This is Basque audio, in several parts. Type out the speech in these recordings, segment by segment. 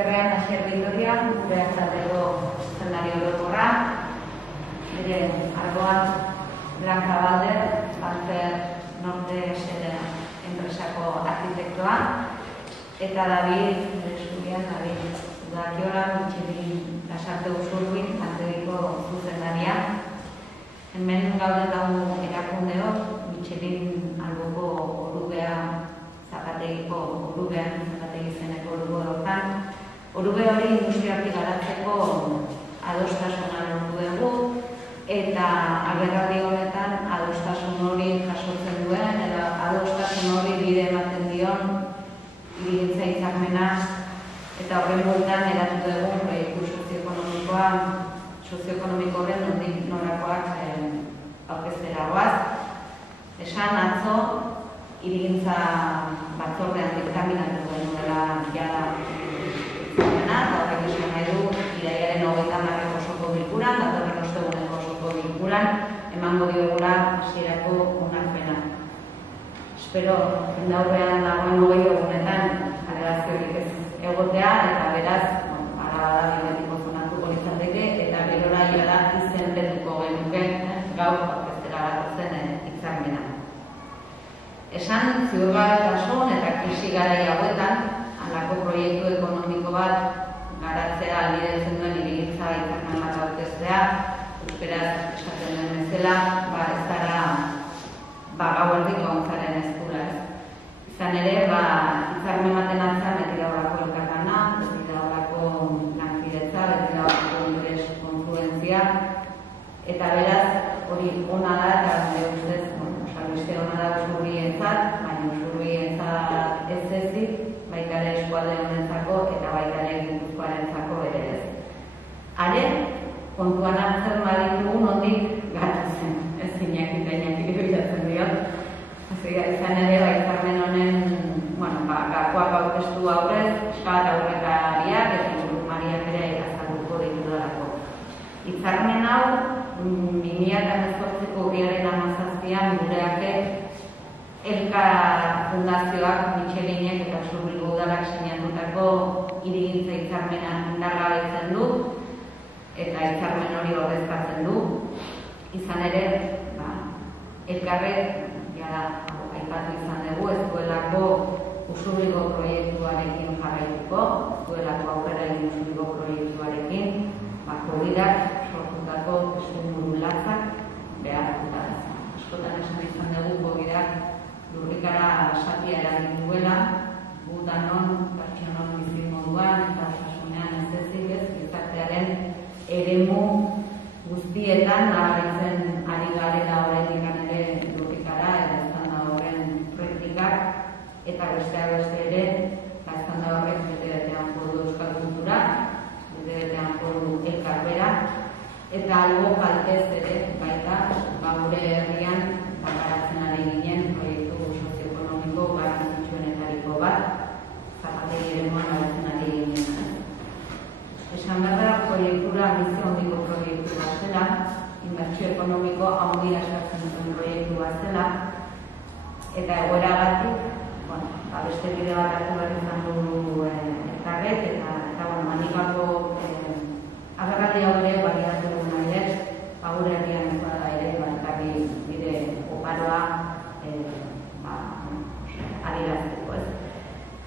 Ezkerrean Asier Vitoria, gure taldeko zuzendari orokorra, bere argoan Blanca Balder, Banter Norte SL enpresako arkitektoa, eta David, David Udakiola, Michelin Lasarte Usurruin, Antegiko zuzendaria. Hemen gauden dago erakundeok, Michelin alboko orubea, Zapategiko orubean, Zapategi zeneko orubo dortan. Orube hori industrialki garatzeko adostasuna lortu dugu, eta agerraldi honetan adostasun hori jasotzen duen, edo adostasun hori bide ematen dion hirigintza hitzarmena, eta horren bueltan eratu dugu proiektu sozioekonomiko horren nondik norakoak aurkeztera goaz. Esan atzo, hirigintza batzordean diktaminatu genuela jada hitzarmena, eta horrek esan nahi du irailaren 30 osoko bilkuran, datorren osteguneko osoko bilkuran, emango diogula hasierako onarpena. Espero, jendaurrean dagoen 20 egunetan alegaziorik ez egotea, eta beraz, arabada biletiko zonatuko izateke, eta gerora jada izen betuko genuke gaur aurkeztera gatozen hitzarmena. Esan, ziurgabetasun eta krisi garai hauetan, halako proiektu ekonomiko bat garatzea ahalbidetzen duen hirigintza hitzarmen bat aurkeztea, euskeraz esaten den bezala, ez gara gauerdiko ontzaren eskura ez. Izan ere, hitzarmen baten atzean beti dagoelako elkarlana, beti dagoelako lankidetza, beti dagoelako interes konfluentzia, eta beraz hori ona da, eta nire ustez, salbiste ona da Usurbientzat, baina Usurbientzat ez ezik, baita ere eskualde honentzako eta baita ere Gipuzkoarentzako ere ez. Are, kontuan hartzen baditugu nondik gatozen, ez inakik bilatzen diot. Izan ere, hitzarmen honen, gakoak aurkeztu aurrez, eskat aurrekariak eta ingurumariak ere azalduko ditudalako. Hitzarmen hau, 2018ko urriaren 17an gureak Elkar Fundazioak, Michelinek eta Usurbilgo udalak sinatutako hirigintza hitzarmena indargabetzen du, eta hitzarmen hori ordezkatzen du. Izan ere, Elkarrek, aipatu izan dugu, ez duelako Usurbilgo proiektuarekin jarraituko, ez duelako aurrera egin Usurbilgo proiektuarekin, COVID-ak sortutako testuinguru latzak behartuta. Askotan esan izan dugu COVID-ak lurrikara satia eragin duela, gu danon, pertsonon bizi moduan eta osasunean ez ezik ez, gizartearen eremu guztietan nabaritzen ari garela oraindik ere lurrikara eta eztanda horren praktikak, eta besteak beste ere, eztanda horrek bete-betean foru euskal kultura, bete-betean foru elkar bera, eta albo kaltez ere baita gure herrian garatzen ari ginen proiektu sozioekonomiko garrantzitsuenetariko bat, Zapategi eremuan garatzen ari ginen. Esan berda, proiektura ambizio handiko proiektu bat zela, inbertsio ekonomiko handia eskatzen duten proiektu bat zela, eta egoeragatik, beste bide bat hartu behar izan du elkarrek, eta manikako agerraldi hau ere baliatu dugu nahi ez, gure herrian ez bada ere, elkarri bide oparoa adierazteko ez.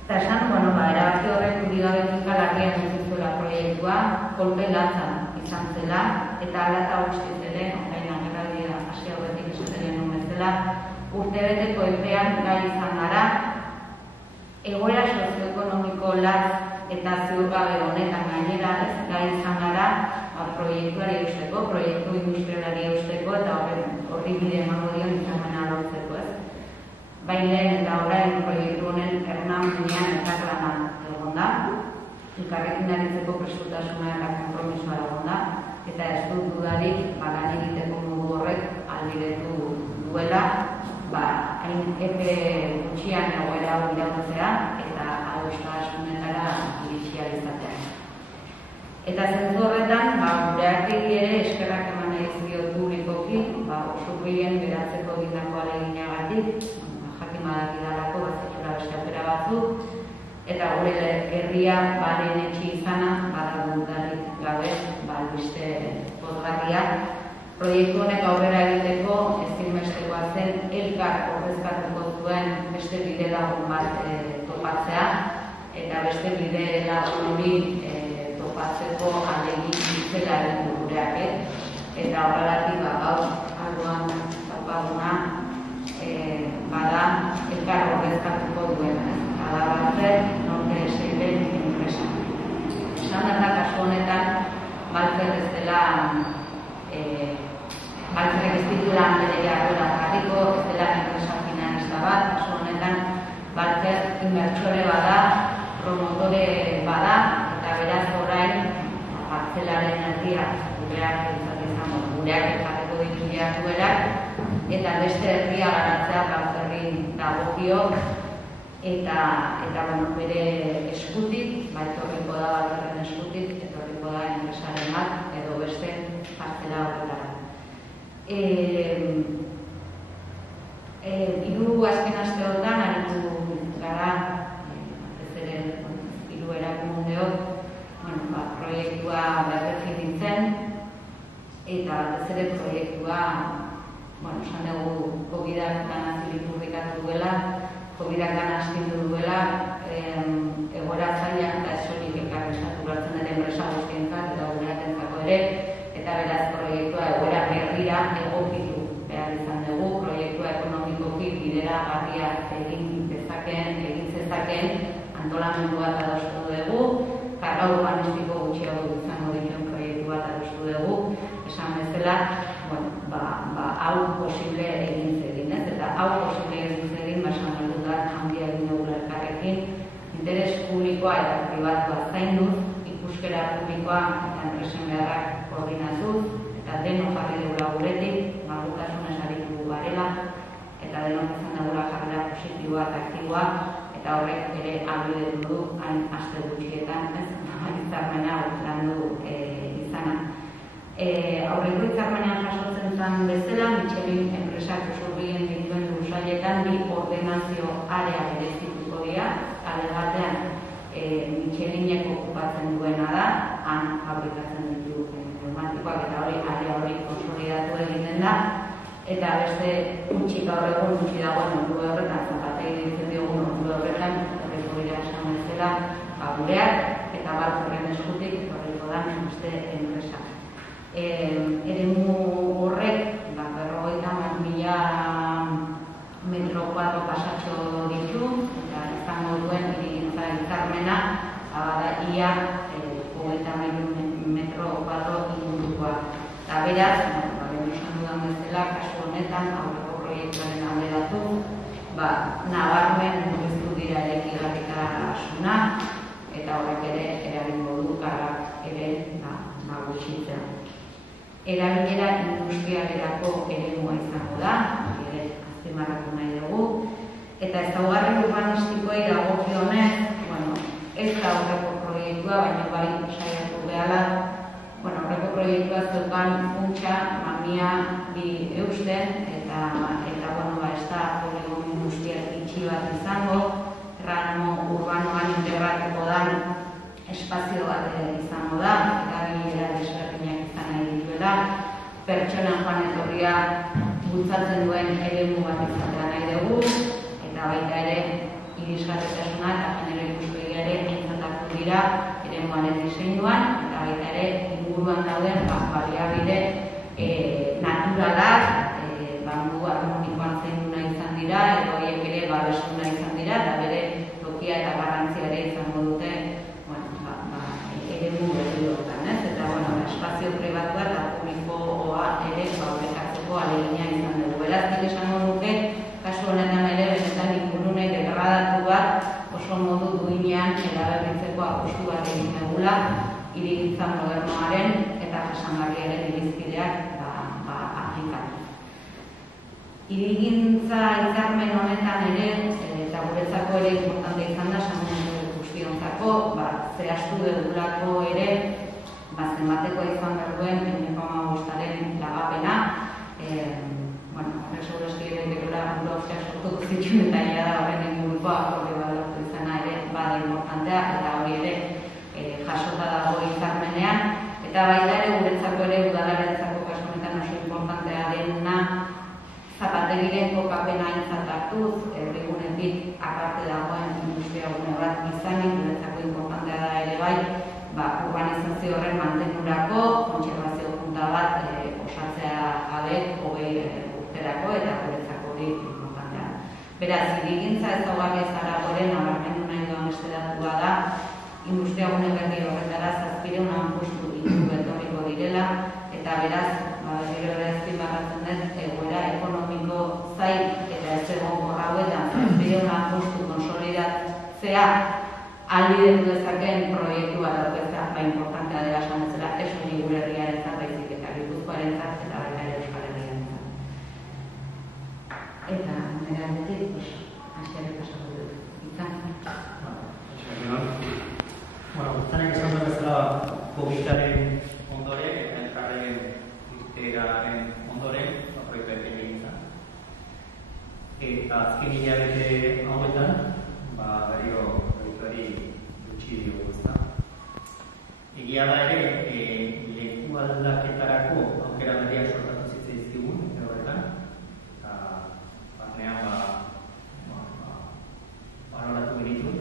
Eta esan, erabaki horrek urigabetik larrian zuzuela proiektua, kolpe latza izan zela, eta alata guztiz ere, orain agerraldia hasi aurretik esaten genuen bezala, urtebeteko epean gai izan gara, egoera sozioekonomiko latz eta ziurgabe honetan gainera ez gai izan gara proiektuari eusteko, proiektu industrialari eusteko eta horri bide emango dion hitzarmena lortzeko ez. Lehen eta orain proiektu honen ernan gunean elkarlana egon da, elkarrekin aritzeko prestutasuna eta konpromisoa egon da, eta ez dut dudarik lan egiteko modu horrek ahalbidetu duela, hain epe gutxian egoera hori irauntzea eta adostasunetara iritsi ahal izatea. Eta zentzu horretan, gureak ere eskerrak eman nahi ziot publikoki, Usurbilen beratzeko egindako ahaleginagatik, jakin badakidalako bazitxura beste aukera batzuk, eta gure herria lehenetsi Proiektu honek aurrera egiteko ezinbestekoa zen elkar ordezkatuko zuen beste bide lagun bat topatzea, eta beste bide lagun hori topatzeko ahalegin itzela egin gureak, eta horregatik gaur alboan daukaguna bada elkar ordezkatuko duena, ala Balzer Norte SL enpresa. Esan da kasu honetan Balzer ez dela Balzerrek ez dituela bere jarduera jarriko, ez dela enpresa finalista bat, kasu honetan Balzer inbertsore bada, promotore bada, eta beraz orain partzelaren erdia gureak izateko ditu jarduerak, eta beste herria garatzea Balzerri dagokio, eta bere eskutik, etorriko da Balzerren eskutik, etorriko da enpresaren bat, edo beste partzela horretara. Hiru azken asteotan aritu gara, ez ere hiru erakundeok, proiektua berrefinitzen, eta ez ere proiektua, esan dugu COVID-ak gana ziliturrikatu duela, COVID-ak gana astindu duela, egoera zaila eta ez soilik ekarri saturatzen ere enpresa guztientzat eta gureatentzako ere, eta beraz proiektua egoera berrira egokitu behar izan dugu, proiektua ekonomikoki bideragarria egin zezaken antolamendu bat adostu dugu, karga urbanistiko gutxiago izango dituen proiektu bat adostu dugu, esan bezala, hau posible egin zegin, eta hau posible egin zegin, esan behar handia egin dugu elkarrekin, interes publikoa eta pribatua zainduz, ikuskera publikoa eta enpresen beharrak koordinatuz, eta denok jarri dugula guretik, malgutasunez aritu garela, eta denok izan dugula jarrera positiboa eta aktiboa, eta horrek ere ahalbidetu du hain aste gutxietan, hitzarmena landu izana. Aurreko hitzarmenean jasotzen zen bezala, Michelin enpresak usurbien dituen lursailetan bi ordenazio area berezituko dira, alde batean Michelinek okupatzen duena da, han fabrikatzen ditu pneumatikoak eta area hori konsolidatu egiten da, eta beste gutxi gaur egun gutxi dagoen ordu horretan, zapatei ditzen diogun ordu horretan, horreko dira esan bezala, gureak eta Balzerren eskutik horreko da beste enpresa. Eremu horrek, 50.000 metro kuadro pasatxo ditu, eta izango duen hirigintza hitzarmena, ia 30.000 metro kuadro ingurukoa. Eta beraz, esan dudan bezala, kasu honetan, aurreko proiektuaren alderatu, nabarmen murriztu dira elekigarritasuna, eta horrek ere eragingo du kargak ere gutxitzea. Erabilera industrialerako eremua izango da, ere azpimarratu nahi dugu, eta ezaugarri urbanistikoei dagokionez, ez da aurreko proiektua, baina bai saiatu behala, aurreko proiektua zeukan funtsa, mamia bi eusten, eta ez da poligon industrial itxi bat izango, errano urbanoan integratuko dan espazio bat izango da, eta bilera desberdinak izan nahi dituela, pertsonan joan etorria bultzatzen duen eremu bat izatea nahi dugu, eta baita ere irisgarritasuna eta genero ikuspegia ere aintzat dira eremuaren diseinuan, eta baita ere inguruan dauden baliabide naturalak, bandu harmonikoan zainduna izan dira, edo horiek ere babesuna izan dira, eta bere tokia eta garrantzia ere izango dute eremu berri horretan, eta espazio pribatua eta publikoa ere horrekatzeko alegina izan dugu. Beraz, esango nuke, kasu honetan ere, benetan ingurune degradatu bat oso modu duinean eraberritzeko apustu bat egin dugula, hirigintza modernoaren eta jasangarriaren irizpideak aplikatu. Hirigintza hitzarmen honetan ere, eta guretzako ere importante izan da, samunetu guztiontzako, zehaztu dugulako ere, zenbateko izan behar duen 1,5-aren lagapena. Horrek segurazki egitekela gurotzeak sortuko zituen eta ia da horren inguruko akordio bat lortu izana ere bada importantea, eta hori ere jasota dago hitzarmenean, eta baita ere guretzako ere udalarentzako kasu honetan oso begiren kokapena aintzat hartuz, herrigunetik aparte dagoen industria gune bat izanik, guretzako importantea da ere bai, urbanizazio horren mantendurako, kontserbazio junta bat osatzea gabe 20 urterako eta guretzako hori importantea. Beraz, hirigintza ezaugarria Zaragoren nabarmendu nahi doan beste datua da, industria gune berri horretara 700 lanpostu etorriko direla, eta beraz, gero ere azpimarratzen dut, egoera ekonomiko zail eta ez egongo hauetan 700 lanpostu konsolidatzea ahalbidetu dezakeen proiektua daukatzea, importantea dela esan bezala, ez hori gure herriarentzat baizik eta Gipuzkoarentzat eta baita ere Euskal Herriarentzat. Eta nire aldetik, hasiari pasako dut. Guztanek esan dut bezala COVID-aren ondoren eta elkarren irteeraren ondoren proiektu egin izan. Eta azken hilabete hauetan, berriro proiektuari gutxi diogu ezta. Egia da ere, leku aldaketarako aukera berriak sortatu zitzaizkigun, horretan, eta barnean baloratu genituen.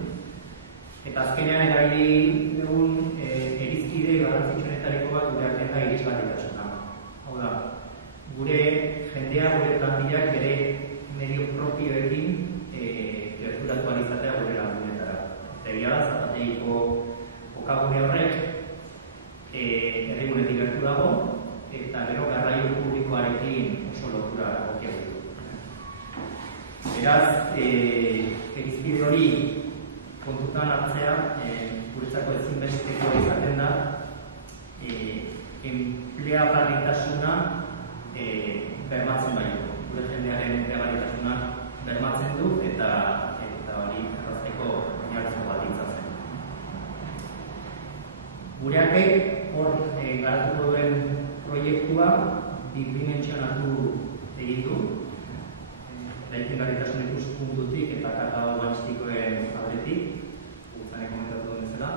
Eta azkenean erabili dugun irizpide garrantzitsuenetariko bat gure artean da irisgarritasuna. Hau da, gure jendea, gure plantilak bere medio propioekin gerturatu ahal izatea gure lagunetara. Eta egia da, zapategiko kokagune horrek herrigunetik gertu dago, eta gero garraio publikoarekin oso lotura egokia ditu. Beraz, irizpide hori kontutan hartzea, guretzako ezinbestekoa izaten da, enpleagarritasuna bermatzen baitu. Gure jendearen enpleagarritasuna bermatzen du eta hori errazteko oinarrizko baldintza zen. Gureakek hor garatuko duen proiektua bidimentsionatu egin du, eraikingarritasun ikuspuntutik eta karga urbanistikoen aldetik, guztanek komentatu duen bezala,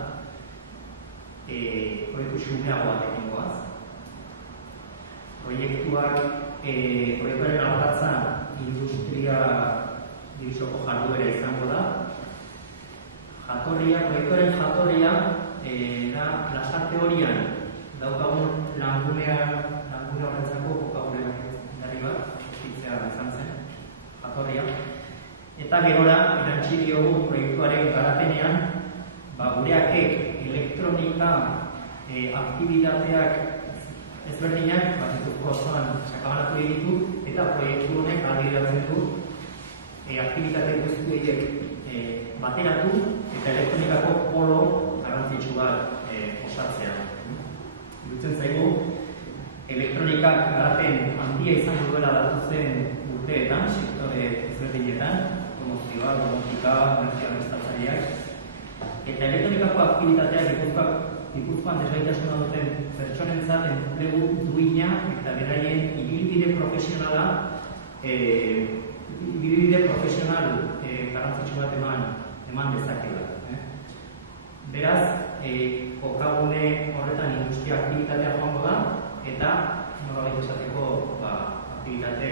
proiektu xumeagoak egingoaz. Proiektuaren ardatzan industria divisoko jarduera izango da. Proiektuaren jatorria da lasarte horian daukagun langune horretzako kokagune berri bat, itzea izan zen. Eta gerora, erantzi diogu proiektuaren garapenean, gureakek elektronika aktibitateak ezberdinak, Gipuzkoa osoan sakabanatu ditu, eta proiektu honek ahalbideratzen du aktibitate guztiak bateratu eta elektronikako polo garrantzitsu bat osatzea. Iruditzen zaigu, elektronikak garapen handia izango duela datuzen urteetan, sektore ezberdinetan, automozioa, robotika, energia berriztatzaileak, eta elektronikako aktibitateak Gipuzkoan desgaitasuna duten pertsonentzat enplegu duina eta beraien ibilbide profesional garrantzitsu bat eman dezakela. Beraz, kokagune horretan industria aktibitatea joango da, eta nolabait esateko aktibitate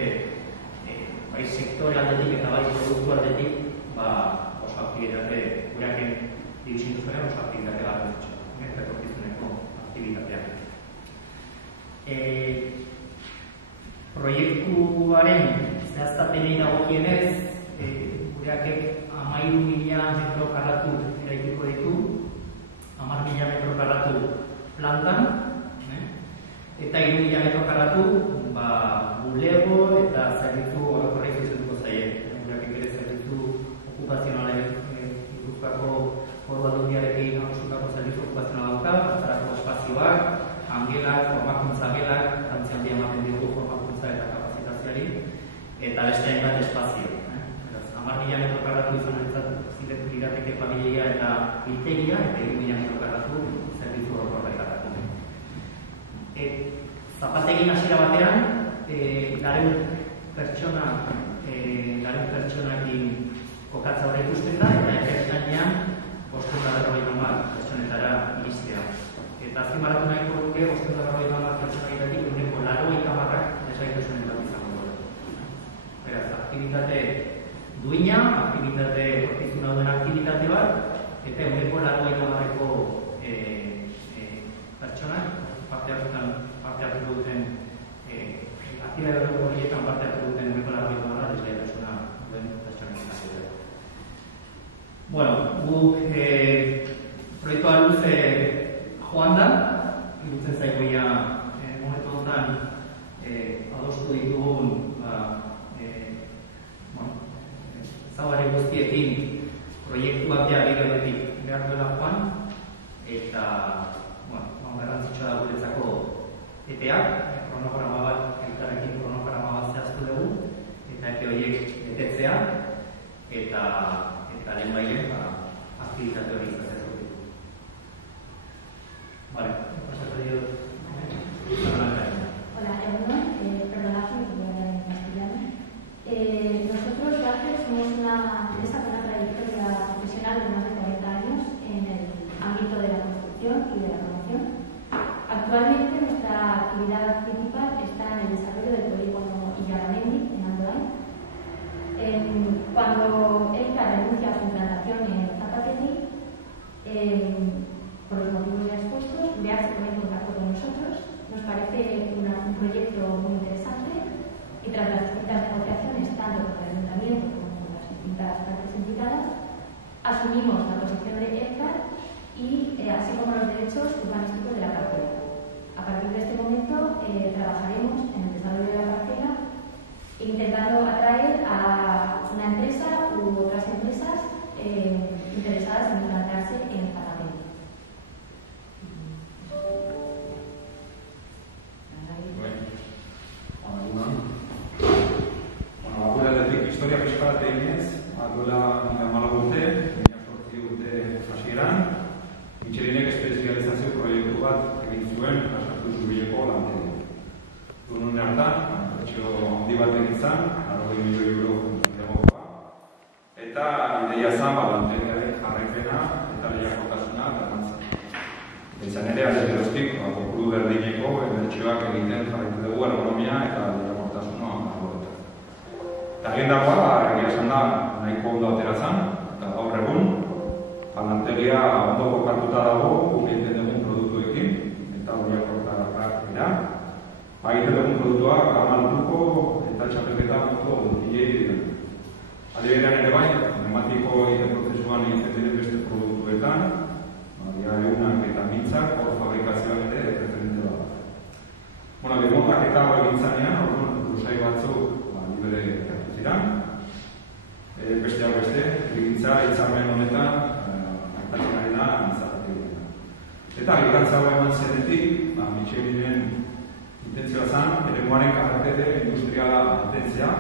bai sektore aldetik eta bai produktu aldetik oso aktibitate gureaken divisi industrialen oso aktibitate garrantzitsu. Etorkizuneko aktibitateak. Proiektuaren zehaztapenei dagokienez, gureakek 13.000 metro karratu eraikiko ditu, 10.000 metro karratu plantan, eta 3.000 metro karratu bulego eta zerbitzu orokorrek izutuko zaie. Gureakek ere zerbitzu okupazionalek Gipuzkoako Foru Aldundiarekin osutako zerbitzu okupazionala dauka, batzarako espazioak, angelak, formakuntza gelak, garrantzi handia ematen diogu formakuntza eta kapazitazioari, eta beste hainbat espazio. 10.000 metro karratu izan lirateke familia eta biltegia, eta 3.000 metro karratu zerbitzu orokorretarako. Zapategin hasiera batean, garen pertsonakin kokatza hori ikusten da, eta eperzainean 550 pertsonetara iristea. Eta azpimarratu nahiko nuke 550 pertsonetatik 80% desgaitasunen bat izango da. Beraz, aktibitate duina, aktibitate etorkizuna duen aktibitate bat, eta 80%ko pertsonak parte hartu duten aktibitate horietan parte hartu duten 80%-a desgaitasuna duen pertsonak izango dira. Bueno, guk proiektua luze joan da, irutzen zaigoia momentu honetan adostu ditugun ezaugarri guztiekin proiektuak gaudetik behar duela joan, eta garrantzitsua da guretzako epeak, kronograma bat, elkarrekin kronograma bat zehaztu dugu, eta epe horiek betetzea, eta lehen bailen aktibitate hori izatea dugu. Vale, pasatu dio. Hola, perdonad si voy a hablar en castellano. Nosotros, GACER, somos una empresa con una trayectoria profesional de más de 40 años en el ámbito de la construcción y de la promoción. Actualmente nuestra actividad principal está en el desarrollo del polígono Illaramendi, en Andoain. Cuando ELCA renuncia a su implantación en Zapateti, por los motivos ya expuestos, BEAC se pone en contacto con nosotros. Nos parece un proyecto muy interesante y tras las distintas negociaciones, tanto con el Ayuntamiento como con las distintas partes implicadas, asumimos la posición de ELCA y así como los derechos urbanísticos de la parcela. A partir de este momento trabajaremos en el desarrollo de la parcela intentando atraer a una empresa u otras empresas interesadas en implantarse en Zapateti. Historia pixka bat eginez, duela 14 urte hasieran, Michelinek espezializazio proiektu bat egin zuen Lasartu Zurbileko lantegian. Dugun hartan, pretxio handi bat egin zen, 40 milioi euro kontrategokoa, eta ideia zen lantegiaren jarraipena eta lehiakortasuna bermatzea. Izan ere, alde geroztik, kopuru berdineko inbertsioak egiten jarraitu dugu ergonomia eta lehiakortasuna alboretan. Eta agendagoa, egia esan da, nahiko ondo ateratzen, eta gaur egun, lantegia ondo kokatuta dago, guk egiten dugun produktuekin, eta horiak kortarrak dira. Egiten dugun produktua, gramalduko eta txapelketa punto dutile dira. Aldeberean ere bai, pneumatiko egiten prozesuan egiten diren beste produktuetan, diareunak eta mitzak, hor fabrikazioan ere referente da. Demontak eta hori egin zanean, lusai batzuk libre gertu ziren. Besteak beste, egintza hitzarmen honetan hartatzen ari da Zapateti dira. Eta egitantza hori eman zenetik, Michelinen intentzioa zen, eremuaren karaktere industriala mantentzea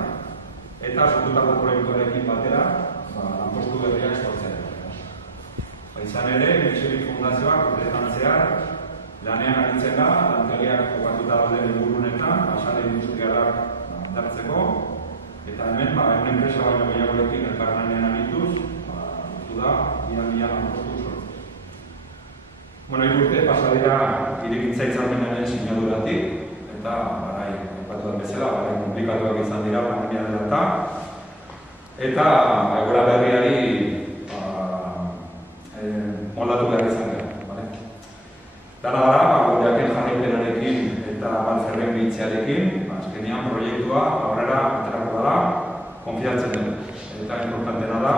eta sortutako proiektuarekin batera lanpostu berriak sortzea. Izan ere, Michelin Fundazioak urtetan zehar lanean aritzen da, lantegiak kokatuta dauden ingurunetan, basale industrialak indartzeko, eta hemen, egun enpresa baino gehiagorekin elkarlanean arituz, ditu da, 1000 lanpostu sortzea. Hiru urte pasadira irekintza hitzarmenaren sinaduratik, eta aipatu da bezala, komplikatuak izan dira pandemia dela eta egoera berriari moldatu behar izan gara. Dara gureaken jarraipenarekin eta balzerren behitzearekin, azkenean proiektua aurrera aterako dela, konfiatzen den. Eta importantena da,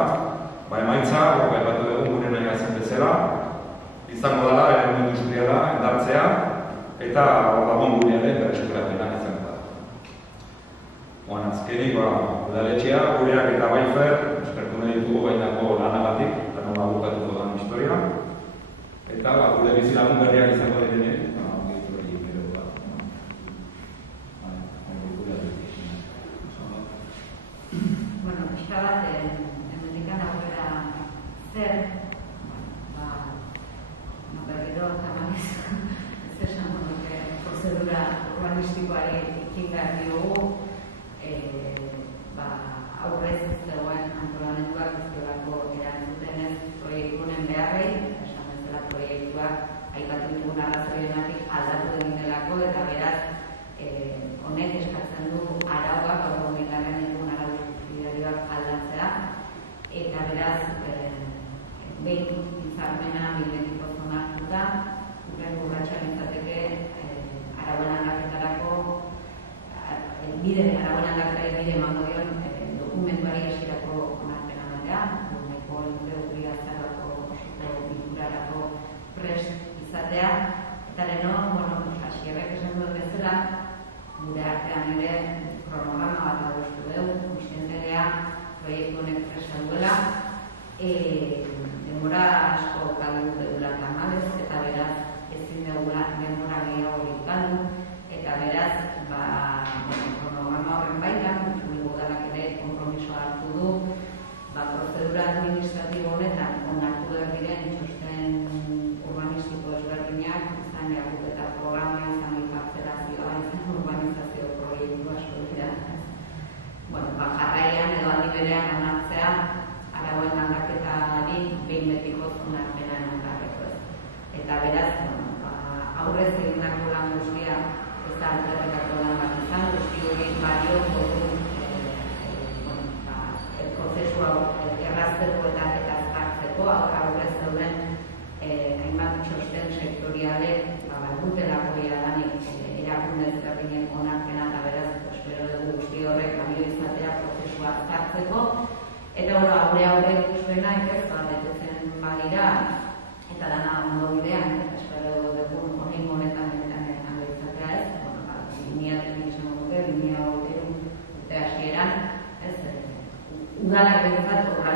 emaitza, aipatu dugu gure nahi gazen bezala, izango dela, eremu industriala, endartzea, eta ordagon gurearen berreskurapenak izango da. Azkenik, udaletxea, gureak eta Baifer, espertu nahi ditugu bainako lanagatik, eta nola bukatuko da historia, eta gure bizilagun berriak izango direnek, pixka bat, emendikan aurrera zer, berriro tamanez, ez esan prozedura urbanistikoari ekin behar diogu, aurrez ez zegoen antolamenduak ez delako erantzutenez proiektunen beharrei, esan bezala proiektuak aipatu ditugun arrazoienatik aldatu egin delako, eta beraz honek eskatzen du arauak, gaur egunaren egun arau beraz, behin hitzarmena biletiko zona hartuta, urren urratxa bintzateke arauen aldaketarako, arauen aldaketari bide emango dion dokumentuari hasierako onarpena ematea, nahiko luke urria zarako osoko bilkurarako prest izatea, eta leheno, hasierrek esan dut bezala, gure artean ere kronograma bat adostu dugu, ustentegea proiektu honek presa duela, denbora asko galdu dugula tamalez, eta beraz ezin dugula denbora gehiago galdu, eta beraz kronograma horren baitan, Utsubilgo Udalak ere konpromisoa hartu du, prozedura administratibo honetan onartu behar diren txosten urbanistiko ezberdinak, izan eta programa, izan parzelazioa, izan urbanizazio proiektua solera. Jarraian edo aldi berean onartzea arauen aldaketari behin betiko onarpena emangarreko ez. Eta beraz, aurrez egindako lan guztia ez da alderrekako lan bat izan, guzti hori bario prozesua errazteko eta azkartzeko, aurrez dauden hainbat txosten sektorialek dutelako iradanik erakunde ezberdinen onarpena eta beraz espero dugu guzti horrek balio izatea prozesua azkartzeko eta aurre ikuspena betetzen badira eta dana ondo bidean espero dugu horrein honetan benetan izatea ez 2000 izango dute 2023 hasieran udalak behintzat horra